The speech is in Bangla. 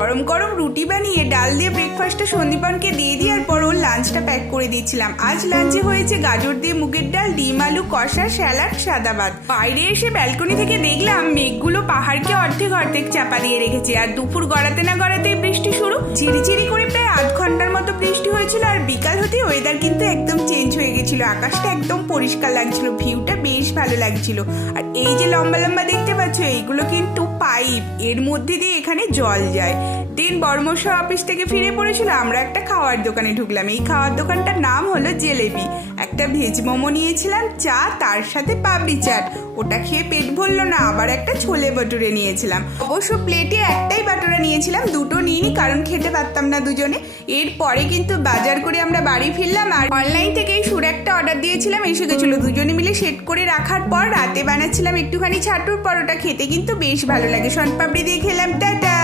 গরম গরম রুটি বানিয়ে ডাল দিয়ে ব্রেকফাস্টটা সন্দীপনকে দিয়ে দেওয়ার পর ওর লাঞ্চটা প্যাক করে দিয়েছিলাম। আজ লাঞ্চে হয়েছে গাজর দিয়ে মুগের ডাল, ডিম আলু কষা, স্যালাড, সাদা ভাত। বাইরে এসে ব্যালকনি থেকে দেখলাম মেঘগুলো পাহাড়কে অর্ধেক অর্ধেক চাপা দিয়ে রেখেছে, আর দুপুর গড়াতে না গড়াতেই বৃষ্টি শুরু। ঝিরিঝিরি করে প্রায় আধ ঘন্টার মতো বৃষ্টি হয়েছিল, আর বিকাল হতে ওয়েদার কিন্তু একদম চেঞ্জ হয়ে গেছিল। আকাশটা একদম পরিষ্কার লাগছিল, ভিউটা বেশ ভালো লাগছিল। আর এই যে লম্বা লম্বা দেখতে পাচ্ছ, এইগুলো কিন্তু পাইপ, এর মধ্যে দিয়ে এখানে জল যায়। দিন বর্মশা অফিস থেকে ফিরে পড়েছিল, আমরা একটা খাওয়ার দোকানে ঢুকলাম। এই খাওয়ার দোকানটার নাম হলো জেলেবি। একটা ভেজ মোমো নিয়েছিলাম, চা, তার সাথে পাপড়ি চাট। ওটা খেয়ে পেট ভরলো না, আবার একটা ছোলে বাটুরে নিয়েছিলাম। অবশ্য প্লেটে একটাই বাটুরা নিয়েছিলাম, দুটো নিইনি কারণ খেতে পারতাম না দুজনে। এরপরে কিন্তু বাজার করে আমরা বাড়ি ফিরলাম, আর অনলাইন থেকে সুর একটা অর্ডার দিয়েছিলাম, এসে গেছিলো। দুজনে মিলে সেট করে রাখার পর রাতে বানাচ্ছিলাম একটুখানি ছাতুর পরোটা। খেতে কিন্তু বেশ ভালো লাগে, শনপাপড়ি দিয়ে খেলাম। টাটা।